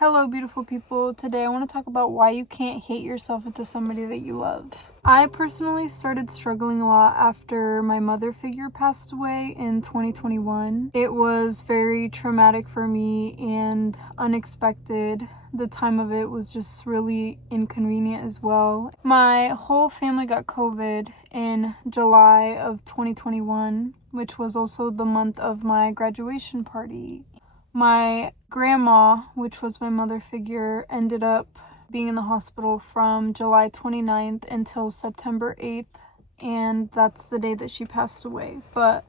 Hello, beautiful people. Today I want to talk about why you can't hate yourself into somebody that you love. I personally started struggling a lot after my mother figure passed away in 2021. It was very traumatic for me and unexpected. The time of it was just really inconvenient as well. My whole family got COVID in July of 2021, which was also the month of my graduation party. My grandma, which was my mother figure, ended up being in the hospital from July 29th until September 8th, and that's the day that she passed away. But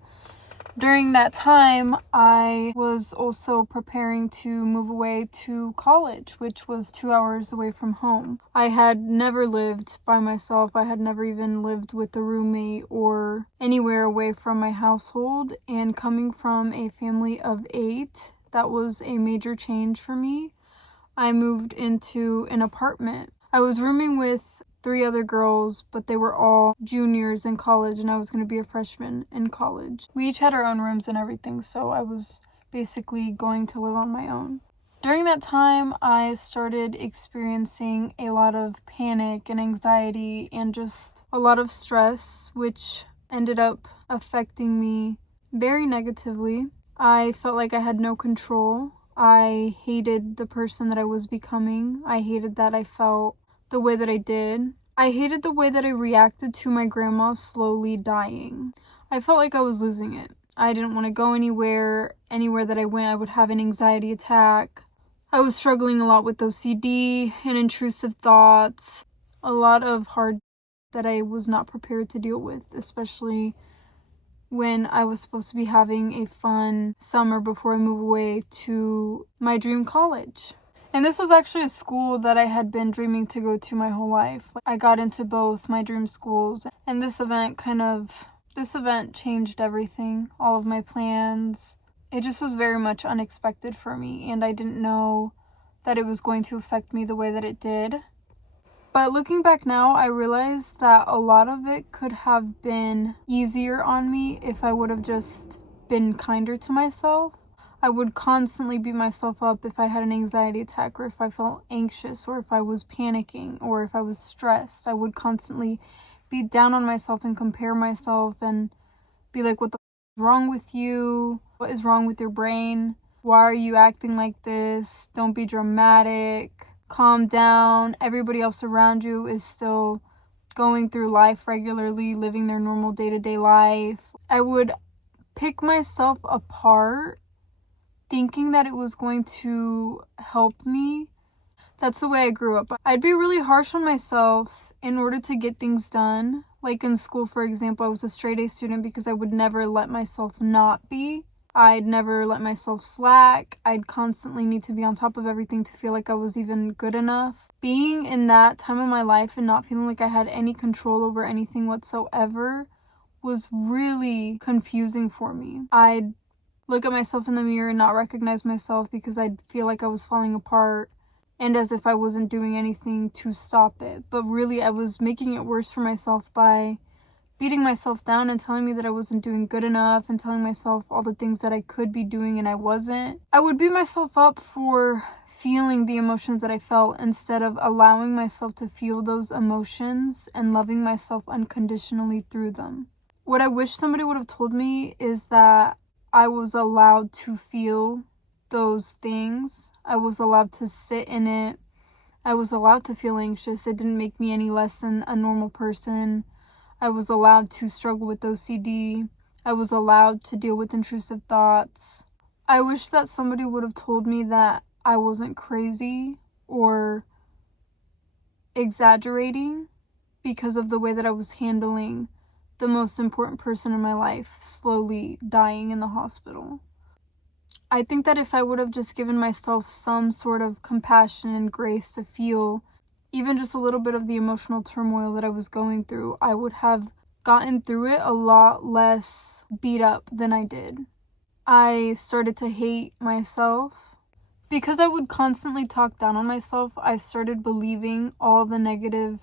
during that time, I was also preparing to move away to college, which was 2 hours away from home. I had never lived by myself. I had never even lived with a roommate or anywhere away from my household, and coming from a family of 8, that was a major change for me. I moved into an apartment. I was rooming with 3 other girls, but they were all juniors in college, and I was going to be a freshman in college. We each had our own rooms and everything, so I was basically going to live on my own. During that time, I started experiencing a lot of panic and anxiety and just a lot of stress, which ended up affecting me very negatively. I felt like I had no control. I hated the person that I was becoming. I hated that I felt the way that I did. I hated the way that I reacted to my grandma slowly dying. I felt like I was losing it. I didn't want to go anywhere. Anywhere that I went, I would have an anxiety attack. I was struggling a lot with OCD and intrusive thoughts. A lot of hard that I was not prepared to deal with, especially when I was supposed to be having a fun summer before I move away to my dream college. And this was actually a school that I had been dreaming to go to my whole life. I got into both my dream schools, and this event changed everything, all of my plans. It just was very much unexpected for me, and I didn't know that it was going to affect me the way that it did. But looking back now, I realized that a lot of it could have been easier on me if I would have just been kinder to myself. I would constantly beat myself up if I had an anxiety attack, or if I felt anxious, or if I was panicking, or if I was stressed. I would constantly be down on myself and compare myself and be like, what the f- is wrong with you? What is wrong with your brain? Why are you acting like this? Don't be dramatic. Calm down. Everybody else around you is still going through life regularly, living their normal day-to-day life. I would pick myself apart thinking that it was going to help me. That's the way I grew up. I'd be really harsh on myself in order to get things done. Like in school, for example, I was a straight A student because I would never let myself not be. I'd never let myself slack. I'd constantly need to be on top of everything to feel like I was even good enough. Being in that time of my life and not feeling like I had any control over anything whatsoever was really confusing for me. I'd look at myself in the mirror and not recognize myself because I'd feel like I was falling apart, and as if I wasn't doing anything to stop it. But really, I was making it worse for myself by beating myself down and telling me that I wasn't doing good enough, and telling myself all the things that I could be doing and I wasn't. I would beat myself up for feeling the emotions that I felt instead of allowing myself to feel those emotions and loving myself unconditionally through them. What I wish somebody would have told me is that I was allowed to feel those things. I was allowed to sit in it. I was allowed to feel anxious. It didn't make me any less than a normal person. I was allowed to struggle with OCD. I was allowed to deal with intrusive thoughts. I wish that somebody would have told me that I wasn't crazy or exaggerating because of the way that I was handling the most important person in my life slowly dying in the hospital. I think that if I would have just given myself some sort of compassion and grace to feel even just a little bit of the emotional turmoil that I was going through, I would have gotten through it a lot less beat up than I did. I started to hate myself. Because I would constantly talk down on myself, I started believing all the negative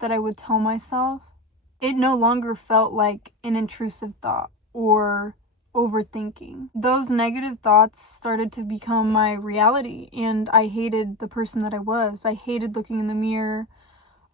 that I would tell myself. It no longer felt like an intrusive thought or overthinking. Those negative thoughts started to become my reality, and I hated the person that I was. I hated looking in the mirror.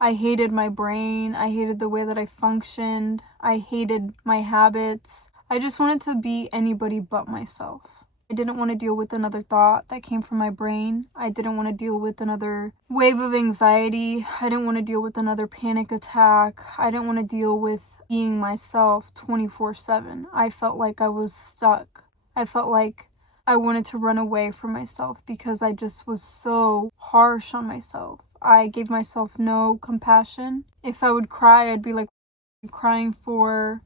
I hated my brain. I hated the way that I functioned. I hated my habits. I just wanted to be anybody but myself. I didn't want to deal with another thought that came from my brain. I didn't want to deal with another wave of anxiety. I didn't want to deal with another panic attack. I didn't want to deal with being myself 24/7. I felt like I was stuck. I felt like I wanted to run away from myself because I just was so harsh on myself. I gave myself no compassion. If I would cry, I'd be like, "What are you crying for?"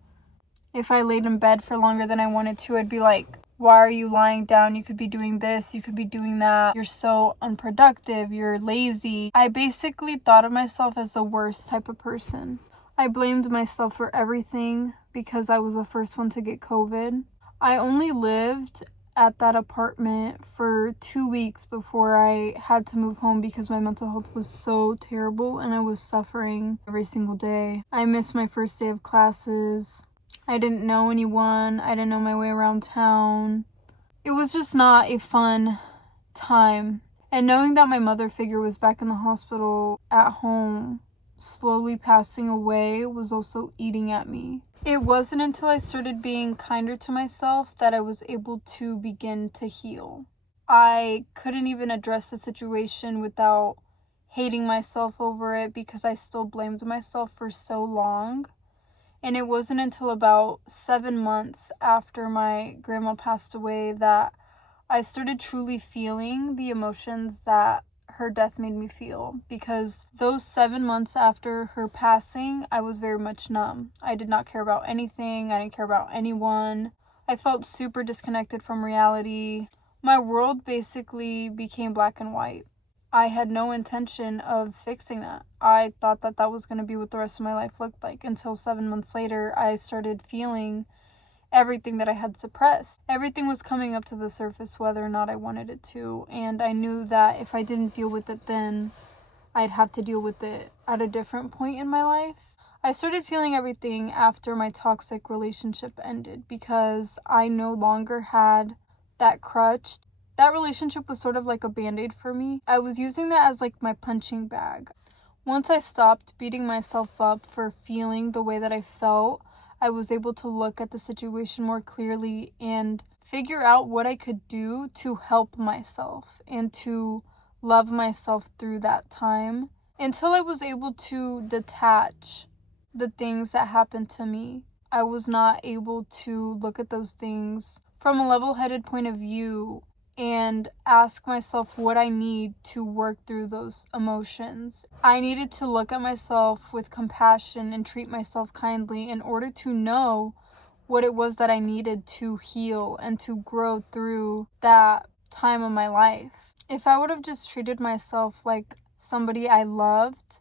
If I laid in bed for longer than I wanted to, I'd be like, "Why are you lying down? You could be doing this, you could be doing that. You're so unproductive, you're lazy." I basically thought of myself as the worst type of person. I blamed myself for everything because I was the first one to get COVID. I only lived at that apartment for 2 weeks before I had to move home because my mental health was so terrible and I was suffering every single day. I missed my first day of classes. I didn't know anyone. I didn't know my way around town. It was just not a fun time. And knowing that my mother figure was back in the hospital at home, slowly passing away, was also eating at me. It wasn't until I started being kinder to myself that I was able to begin to heal. I couldn't even address the situation without hating myself over it because I still blamed myself for so long. And it wasn't until about 7 months after my grandma passed away that I started truly feeling the emotions that her death made me feel. Because those 7 months after her passing, I was very much numb. I did not care about anything. I didn't care about anyone. I felt super disconnected from reality. My world basically became black and white. I had no intention of fixing that. I thought that that was going to be what the rest of my life looked like until 7 months later, I started feeling everything that I had suppressed. Everything was coming up to the surface whether or not I wanted it to. And I knew that if I didn't deal with it then, I'd have to deal with it at a different point in my life. I started feeling everything after my toxic relationship ended because I no longer had that crutch. That relationship was sort of like a band-aid for me. I was using that as like my punching bag. Once I stopped beating myself up for feeling the way that I felt, I was able to look at the situation more clearly and figure out what I could do to help myself and to love myself through that time until I was able to detach the things that happened to me. I was not able to look at those things from a level-headed point of view and ask myself what I need to work through those emotions. I needed to look at myself with compassion and treat myself kindly in order to know what it was that I needed to heal and to grow through that time of my life. If I would have just treated myself like somebody I loved,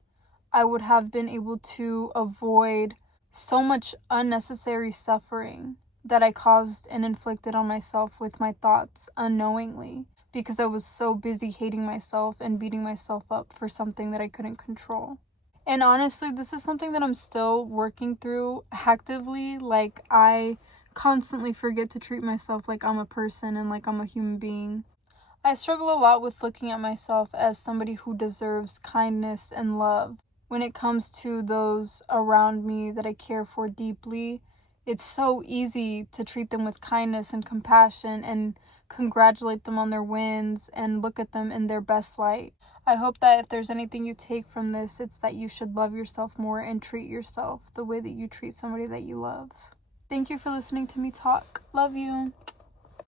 I would have been able to avoid so much unnecessary suffering that I caused and inflicted on myself with my thoughts unknowingly because I was so busy hating myself and beating myself up for something that I couldn't control. And honestly, this is something that I'm still working through actively. Like, I constantly forget to treat myself like I'm a person and like I'm a human being. I struggle a lot with looking at myself as somebody who deserves kindness and love. When it comes to those around me that I care for deeply, it's so easy to treat them with kindness and compassion and congratulate them on their wins and look at them in their best light. I hope that if there's anything you take from this, it's that you should love yourself more and treat yourself the way that you treat somebody that you love. Thank you for listening to me talk. Love you.